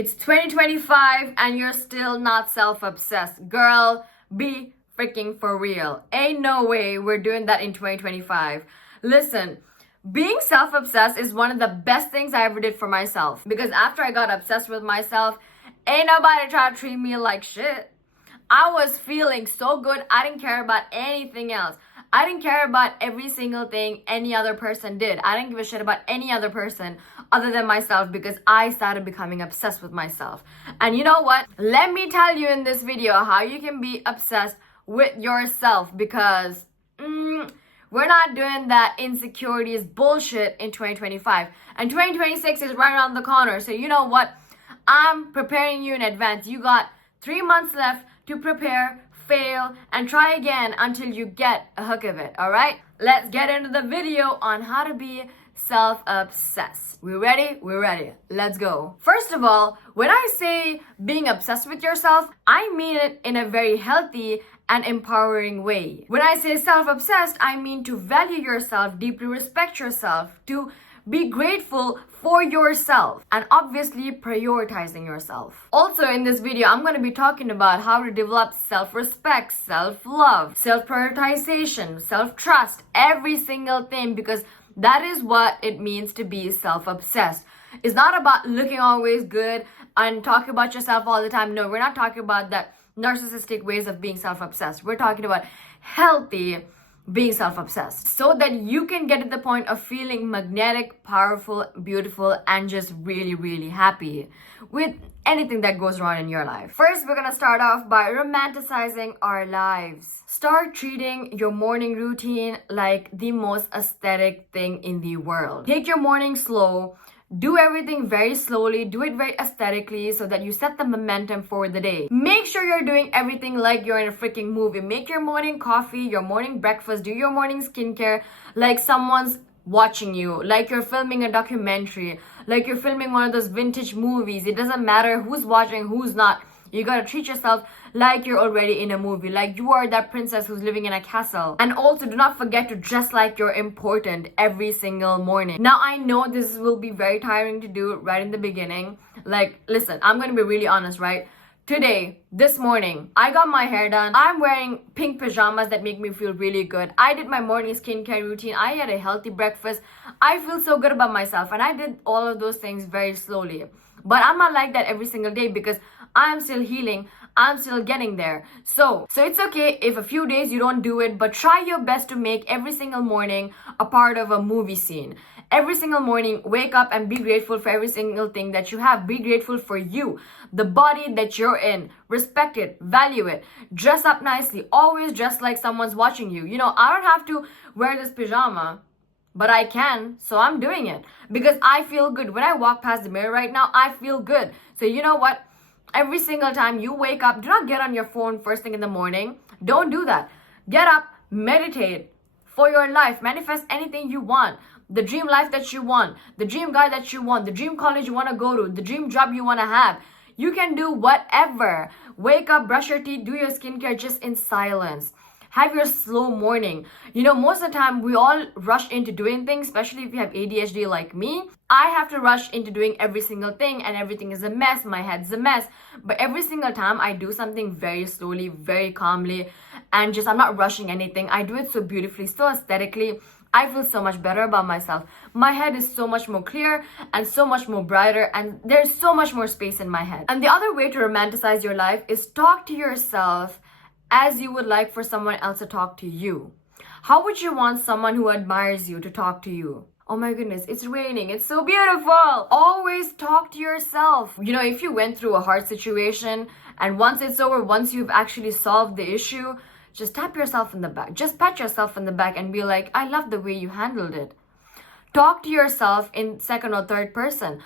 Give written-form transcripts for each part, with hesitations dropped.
It's 2025 and you're still not self-obsessed. Girl, be freaking for real. Ain't no way we're doing that in 2025. Listen, being self-obsessed is one of the best things I ever did for myself. Because after I got obsessed with myself, ain't nobody try to treat me like shit. I was feeling so good. I didn't care about anything else. I didn't care about every single thing any other person did. I didn't give a shit about any other person other than myself because I started becoming obsessed with myself. And you know what? Let me tell you in this video how you can be obsessed with yourself because we're not doing that insecurities bullshit in 2025. And 2026 is right around the corner. So you know what? I'm preparing you in advance. You got 3 months left to prepare, fail, and try again until you get a hook of it, all right? Let's get into the video on how to be self-obsessed. We ready? We're ready. Let's go. First of all, when I say being obsessed with yourself, I mean it in a very healthy and empowering way. When I say self-obsessed, I mean to value yourself, deeply respect yourself, to be grateful for yourself, and obviously prioritizing yourself. Also in this video, I'm going to be talking about how to develop self-respect, self-love, self-prioritization, self-trust, every single thing, because that is what it means to be self-obsessed. It's not about looking always good and talking about yourself all the time. No, we're not talking about that narcissistic ways of being self-obsessed. We're talking about healthy being self-obsessed so that you can get to the point of feeling magnetic, powerful, beautiful, and just really, really happy with anything that goes wrong in your life. First, we're gonna start off by romanticizing our lives. Start treating your morning routine like the most aesthetic thing in the world. Take your morning slow. Do everything very slowly, do it very aesthetically so that you set the momentum for the day. Make sure you're doing everything like you're in a freaking movie. Make your morning coffee, your morning breakfast, do your morning skincare like someone's watching you, like you're filming a documentary, like you're filming one of those vintage movies. It doesn't matter who's watching, who's not. You gotta treat yourself like you're already in a movie, like you are that princess who's living in a castle. And also, do not forget to dress like you're important every single morning. Now, I know this will be very tiring to do right in the beginning. Like, listen, I'm gonna be really honest, right? Today, this morning, I got my hair done. I'm wearing pink pajamas that make me feel really good. I did my morning skincare routine. I had a healthy breakfast. I feel so good about myself. And I did all of those things very slowly. But I'm not like that every single day because I'm still healing. I'm still getting there. So it's okay if a few days you don't do it, but try your best to make every single morning a part of a movie scene. Every single morning, wake up and be grateful for every single thing that you have. Be grateful for you, the body that you're in. Respect it, value it. Dress up nicely. Always dress like someone's watching you. You know, I don't have to wear this pajama, but I can, so I'm doing it because I feel good. When I walk past the mirror right now, I feel good. So you know what? Every single time you wake up, do not get on your phone first thing in the morning. Don't do that. Get up, meditate for your life. Manifest anything you want. The dream life that you want, the dream guy that you want, the dream college you want to go to, the dream job you want to have. You can do whatever. Wake up, brush your teeth, do your skincare just in silence. Have your slow morning. You know, most of the time we all rush into doing things, especially if you have ADHD like me. I have to rush into doing every single thing and everything is a mess. My head's a mess. But every single time I do something very slowly, very calmly, and just I'm not rushing anything. I do it so beautifully, so aesthetically. I feel so much better about myself. My head is so much more clear and so much more brighter, and there's so much more space in my head. And the other way to romanticize your life is talk to yourself as you would like for someone else to talk to you. How would you want someone who admires you to talk to you? Oh my goodness, it's raining. It's so beautiful. Always talk to yourself. You know, if you went through a hard situation and once it's over, once you've actually solved the issue, just tap yourself in the back. Just pat yourself in the back and be like, I love the way you handled it. Talk to yourself in second or third person.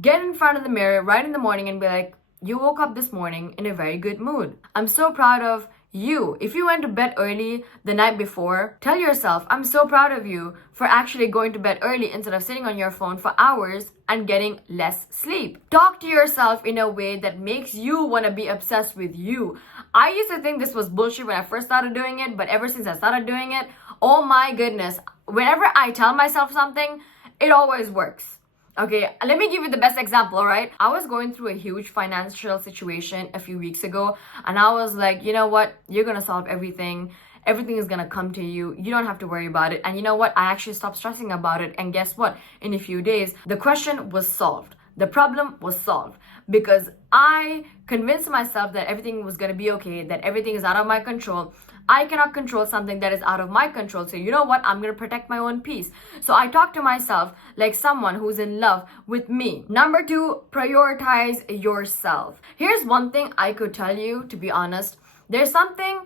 Get in front of the mirror right in the morning and be like, you woke up this morning in a very good mood. I'm so proud of you. If you went to bed early the night before, tell yourself, I'm so proud of you for actually going to bed early instead of sitting on your phone for hours and getting less sleep. Talk to yourself in a way that makes you want to be obsessed with you. I used to think this was bullshit when I first started doing it, but ever since I started doing it, oh my goodness, whenever I tell myself something, it always works. Okay, let me give you the best example, all right? I was going through a huge financial situation a few weeks ago, and I was like, you know what? You're gonna solve everything. Everything is gonna come to you. You don't have to worry about it. And you know what? I actually stopped stressing about it. And guess what? In a few days, the question was solved. The problem was solved because I convinced myself that everything was gonna be okay, that everything is out of my control. I cannot control something that is out of my control. So you know what? I'm going to protect my own peace. So I talk to myself like someone who's in love with me. Number 2, prioritize yourself. Here's one thing I could tell you, to be honest. There's something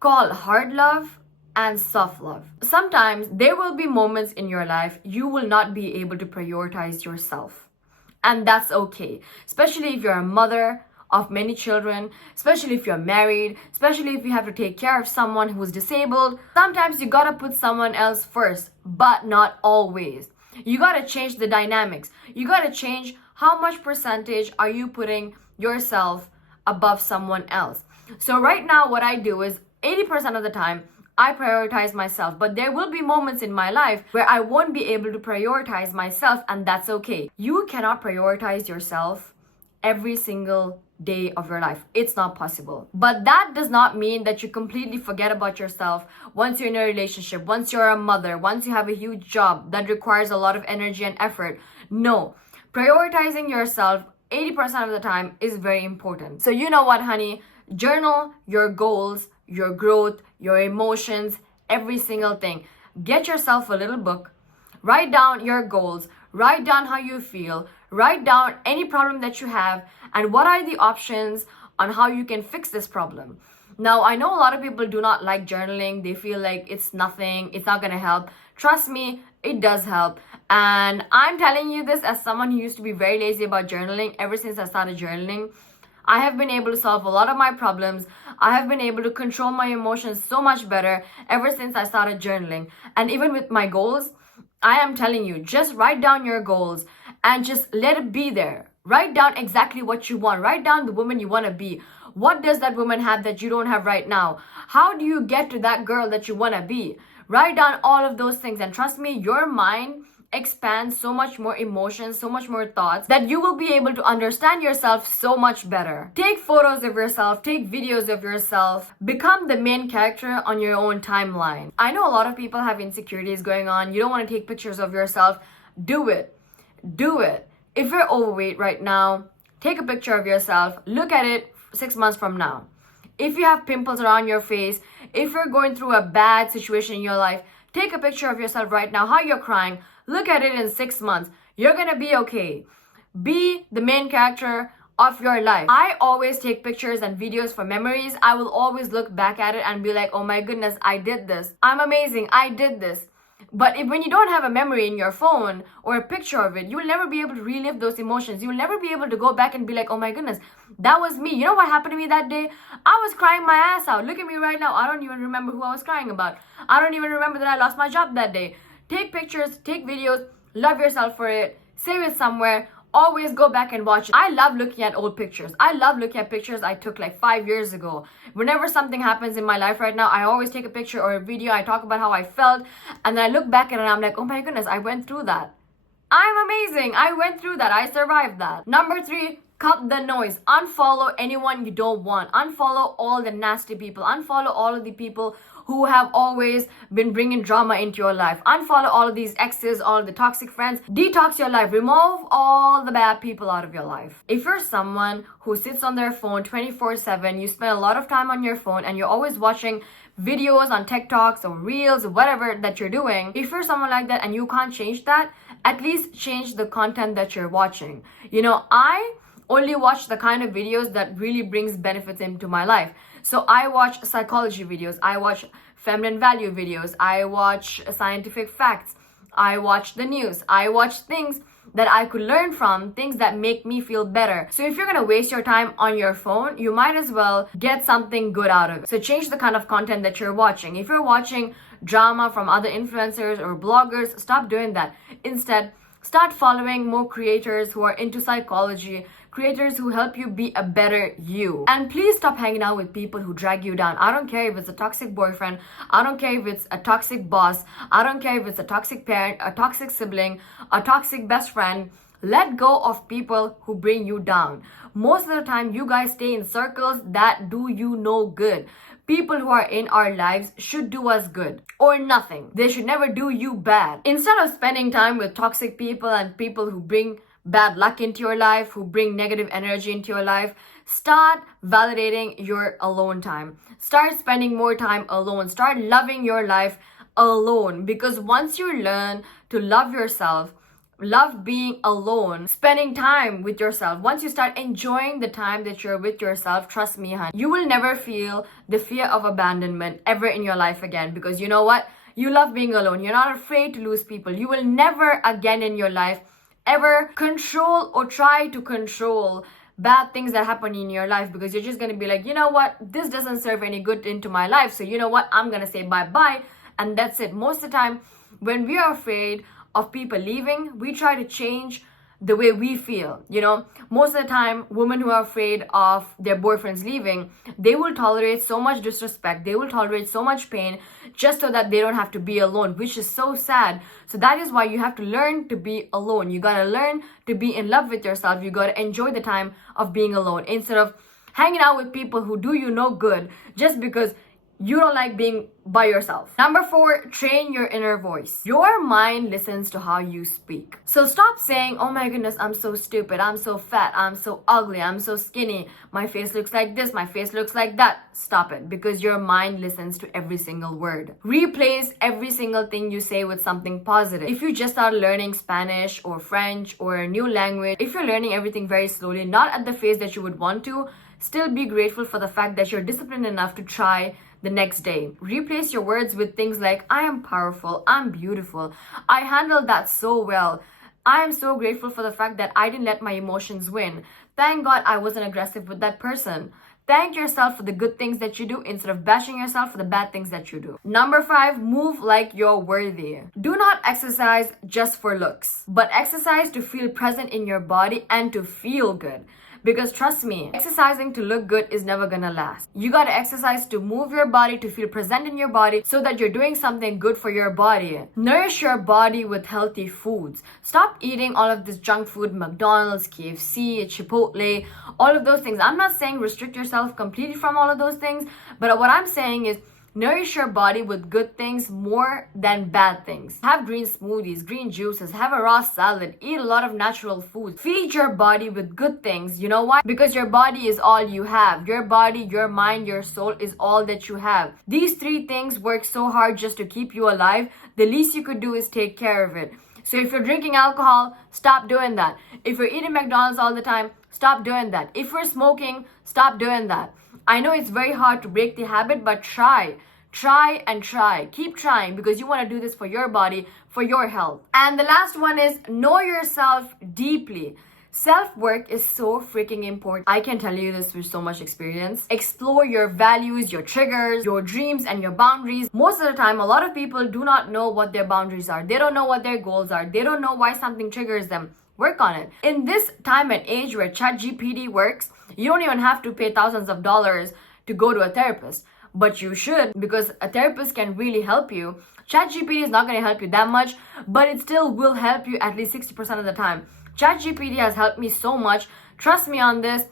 called hard love and soft love. Sometimes there will be moments in your life you will not be able to prioritize yourself. And that's okay. Especially if you're a mother of many children, especially if you're married, especially if you have to take care of someone who's disabled. Sometimes you gotta put someone else first, but not always. You gotta change the dynamics. You gotta change how much percentage are you putting yourself above someone else. So right now what I do is 80% of the time, I prioritize myself, but there will be moments in my life where I won't be able to prioritize myself, and that's okay. You cannot prioritize yourself every single day of your life. It's not possible. But that does not mean that you completely forget about yourself once you're in a relationship, once you're a mother, once you have a huge job that requires a lot of energy and effort. No. Prioritizing yourself 80% of the time is very important. So you know what, honey? Journal your goals, your growth, your emotions, every single thing. Get yourself a little book. Write down your goals. Write down how you feel. Write down any problem that you have and what are the options on how you can fix this problem. Now, I know a lot of people do not like journaling. They feel like it's nothing, it's not going to help. Trust me, it does help. And I'm telling you this as someone who used to be very lazy about journaling. Ever since I started journaling, I have been able to solve a lot of my problems. I have been able to control my emotions so much better ever since I started journaling. And even with my goals, I am telling you, just write down your goals and just let it be there. Write down exactly what you want. Write down the woman you want to be. What does that woman have that you don't have right now? How do you get to that girl that you want to be? Write down all of those things, and trust me, your mind expands so much more emotions, so much more thoughts, that you will be able to understand yourself so much better. Take photos of yourself, take videos of yourself, become the main character on your own timeline. I know a lot of people have insecurities going on. You don't want to take pictures of yourself. Do it. Do it. If you're overweight right now, take a picture of yourself. Look at it 6 months from now. If you have pimples around your face, if you're going through a bad situation in your life, take a picture of yourself right now, how you're crying. Look at it in 6 months. You're gonna be okay. Be the main character of your life. I always take pictures and videos for memories. I will always look back at it and be like, oh my goodness, I did this. I'm amazing. I did this. But when you don't have a memory in your phone or a picture of it, you will never be able to relive those emotions. You will never be able to go back and be like, oh my goodness, that was me. You know what happened to me that day? I was crying my ass out. Look at me right now. I don't even remember who I was crying about. I don't even remember that I lost my job that day. Take pictures, take videos, love yourself for it, save it somewhere. Always go back and watch it. I love looking at old pictures. I love looking at pictures I took like 5 years ago. Whenever something happens in my life right now, I always take a picture or a video. I talk about how I felt, and then I look back at it and I'm like, oh my goodness, I went through that. I'm amazing. I went through that. I survived that. Number 3, cut the noise. Unfollow anyone you don't want. Unfollow all the nasty people. Unfollow all of the people who have always been bringing drama into your life. Unfollow all of these exes, all of the toxic friends. Detox your life. Remove all the bad people out of your life. If you're someone who sits on their phone 24/7, you spend a lot of time on your phone and you're always watching videos on TikToks or Reels or whatever that you're doing, if you're someone like that and you can't change that, at least change the content that you're watching. You know, I only watch the kind of videos that really brings benefits into my life. So I watch psychology videos, I watch feminine value videos, I watch scientific facts, I watch the news, I watch things that I could learn from, things that make me feel better. So if you're gonna waste your time on your phone, you might as well get something good out of it. So change the kind of content that you're watching. If you're watching drama from other influencers or bloggers, stop doing that. Instead, start following more creators who are into psychology, creators who help you be a better you. And please stop hanging out with people who drag you down. I don't care if it's a toxic boyfriend, I don't care if it's a toxic boss, I don't care if it's a toxic parent, a toxic sibling, a toxic best friend. Let go of people who bring you down. Most of the time, you guys stay in circles that do you no good. People who are in our lives should do us good or nothing. They should never do you bad. Instead of spending time with toxic people and people who bring bad luck into your life, who bring negative energy into your life, start validating your alone time. Start spending more time alone. Start loving your life alone. Because once you learn to love yourself, love being alone, spending time with yourself, once you start enjoying the time that you're with yourself, trust me, hon, you will never feel the fear of abandonment ever in your life again. Because you know what? You love being alone. You're not afraid to lose people. You will never again in your life ever control or try to control bad things that happen in your life, because you're just going to be like, you know what? This doesn't serve any good into my life. So you know what? I'm going to say bye-bye. And that's it. Most of the time, when we are afraid of people leaving, we try to change the way we feel. Most of the time, women who are afraid of their boyfriends leaving, they will tolerate so much disrespect, they will tolerate so much pain just so that they don't have to be alone, which is so sad. So that is why you have to learn to be alone. You gotta learn to be in love with yourself. You gotta enjoy the time of being alone instead of hanging out with people who do you no good just because you don't like being by yourself. Number 4, train your inner voice. Your mind listens to how you speak. So stop saying, oh my goodness, I'm so stupid, I'm so fat, I'm so ugly, I'm so skinny, my face looks like this, my face looks like that. Stop it, because your mind listens to every single word. Replace every single thing you say with something positive. If you just start learning Spanish or French or a new language, if you're learning everything very slowly, not at the pace that you would want to, still be grateful for the fact that you're disciplined enough to try the next day. Replace your words with things like, I am powerful, I'm beautiful, I handled that so well, I am so grateful for the fact that I didn't let my emotions win. Thank God I wasn't aggressive with that person. Thank yourself for the good things that you do instead of bashing yourself for the bad things that you do. Number 5, move like you're worthy. Do not exercise just for looks, but exercise to feel present in your body and to feel good. Because trust me, exercising to look good is never gonna last. You gotta exercise to move your body, to feel present in your body so that you're doing something good for your body. Nourish your body with healthy foods. Stop eating all of this junk food, McDonald's, KFC, Chipotle, all of those things. I'm not saying restrict yourself completely from all of those things, but what I'm saying is nourish your body with good things more than bad things. Have green smoothies, green juices, have a raw salad, eat a lot of natural food. Feed your body with good things. You know why? Because your body is all you have. Your body, your mind, your soul is all that you have. These 3 things work so hard just to keep you alive. The least you could do is take care of it. So if you're drinking alcohol, stop doing that. If you're eating McDonald's all the time, stop doing that. If you're smoking, stop doing that. I know it's very hard to break the habit, but try and try. Keep trying, because you want to do this for your body, for your health. And the last one is know yourself deeply. Self-work is so freaking important. I can tell you this with so much experience. Explore your values, your triggers, your dreams, and your boundaries. Most of the time, a lot of people do not know what their boundaries are. They don't know what their goals are. They don't know why something triggers them. Work on it. In this time and age where ChatGPT works, you don't even have to pay thousands of dollars to go to a therapist. But you should, because a therapist can really help you. ChatGPT is not going to help you that much, but it still will help you at least 60% of the time. ChatGPT has helped me so much. Trust me on this.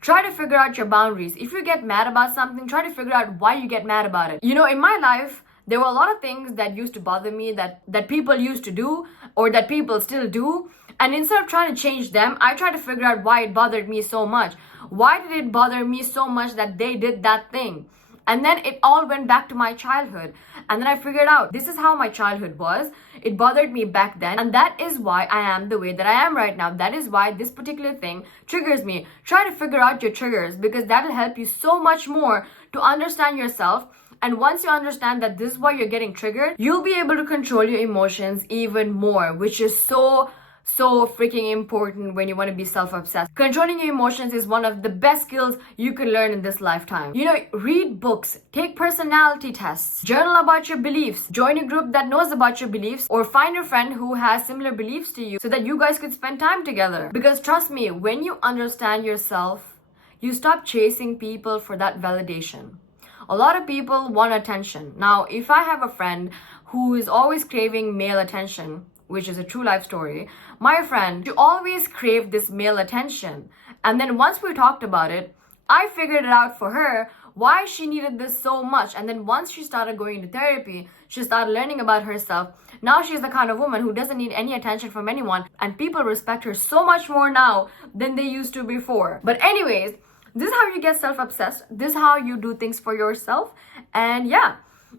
Try to figure out your boundaries. If you get mad about something, try to figure out why you get mad about it. In my life, there were a lot of things that used to bother me that people used to do or that people still do. And instead of trying to change them, I try to figure out why it bothered me so much. Why did it bother me so much that they did that thing? And then it all went back to my childhood. And then I figured out this is how my childhood was. It bothered me back then. And that is why I am the way that I am right now. That is why this particular thing triggers me. Try to figure out your triggers, because that will help you so much more to understand yourself. And once you understand that this is why you're getting triggered, you'll be able to control your emotions even more, which is so so freaking important when you want to be self-obsessed. Controlling your emotions is one of the best skills you can learn in this lifetime. You know, read books, take personality tests, journal about your beliefs, join a group that knows about your beliefs, or find a friend who has similar beliefs to you so that you guys could spend time together. Because trust me, when you understand yourself, you stop chasing people for that validation. A lot of people want attention. Now, if I have a friend who is always craving male attention, which is a true life story, my friend, she always craved this male attention. And then once we talked about it, I figured it out for her why she needed this so much. And then once she started going to therapy, she started learning about herself. Now she's the kind of woman who doesn't need any attention from anyone. And people respect her so much more now than they used to before. But anyways, this is how you get self-obsessed. This is how you do things for yourself. And yeah,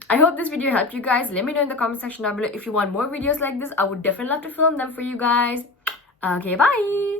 I hope this video helped you guys. Let me know in the comment section down below if you want more videos like this. I would definitely love to film them for you guys. Okay, bye.